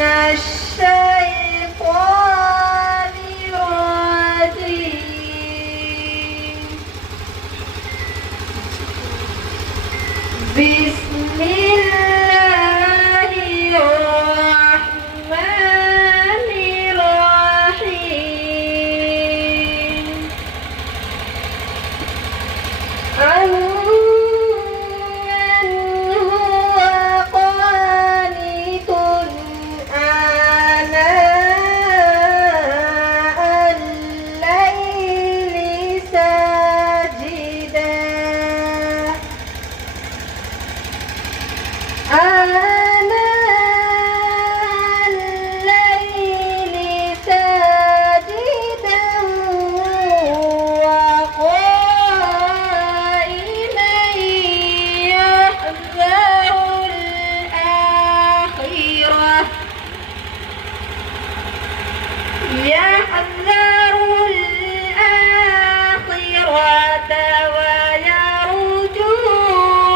الشيطان الرجيم. بسم الله الرحمن الرحيم. أمن هو قانت آناء الليل ساجدا وقائما يحذر الآخرة ويرجو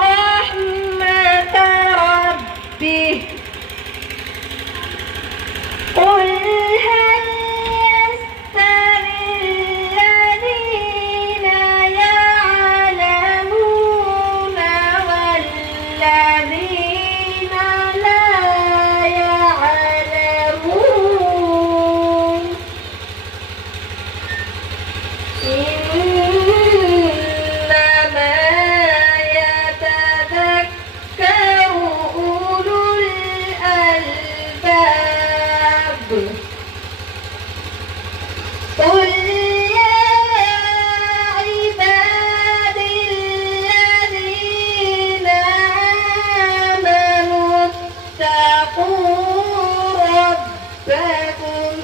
رحمة ربه. قل هل يستوي الذين يعلمون والذين لا يعلمون؟ إنما يتذكر أولو الألباب. قل يا عبادي الذين آمنوا اتقوا ربكم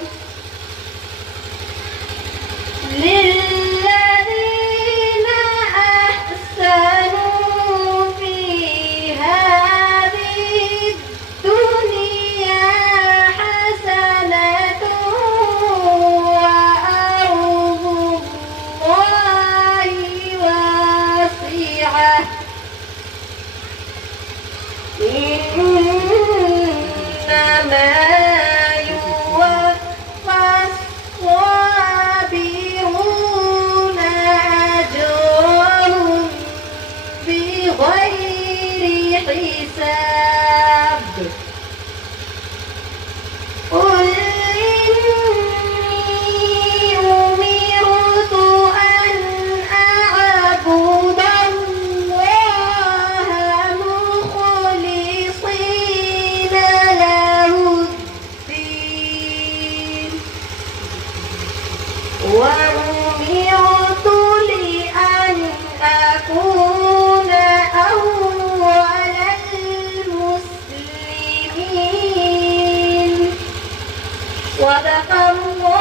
للذين أحسنوا في هذه الدنيا حسنة وأرض الله واسعة. إنما يوفى الصابرون أجرهم بغير حساب. قل إني أمرت أن أعبد الله مخلصين له الدين وأمرت لأن أكون أول المسلمين. صدق الله